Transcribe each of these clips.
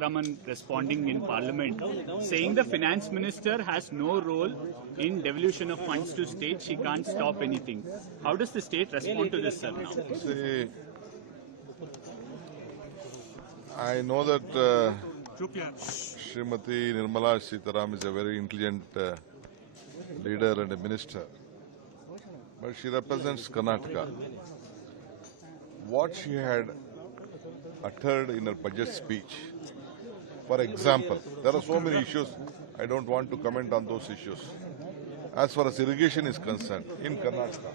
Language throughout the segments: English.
Sitaraman responding in Parliament, saying the Finance Minister has no role in devolution of funds to state. She can't stop anything. How does the state respond to this, sir, now? See, I know that Srimati Nirmala Sitaram is a very intelligent leader and a minister, but she represents Karnataka. What she had uttered in her budget speech, for example, there are so many issues, I don't want to comment on those issues. As far as irrigation is concerned, in Karnataka,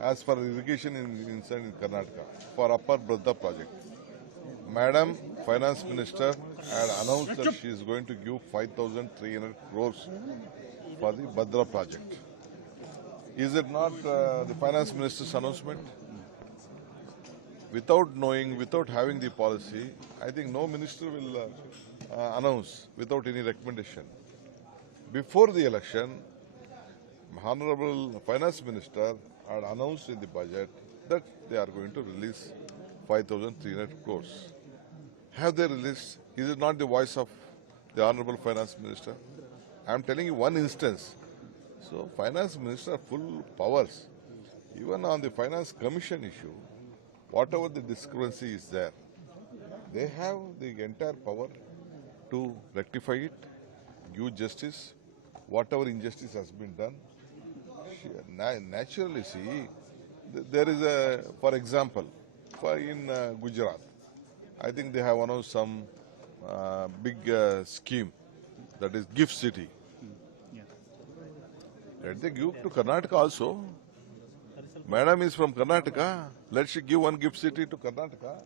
as far as irrigation is concerned in Karnataka, for Upper Bhadra project, Madam Finance Minister had announced that she is going to give 5,300 crores for the Bhadra project. Is it not the Finance Minister's announcement? Without knowing, without having the policy, I think no minister will announce without any recommendation. Before the election, Honorable Finance Minister had announced in the budget that they are going to release 5,300 crores. Have they released? Is it not the voice of the Honorable Finance Minister? I am telling you one instance. So, Finance Minister full powers. Even on the Finance Commission issue, whatever the discrepancy is there, they have the entire power to rectify it, give justice, whatever injustice has been done. Naturally, see, there is a, for example, in Gujarat, I think they have announced some big scheme, that is Gift City. Let they give to Karnataka also. Madam is from Karnataka. Let she give one Gift City to Karnataka.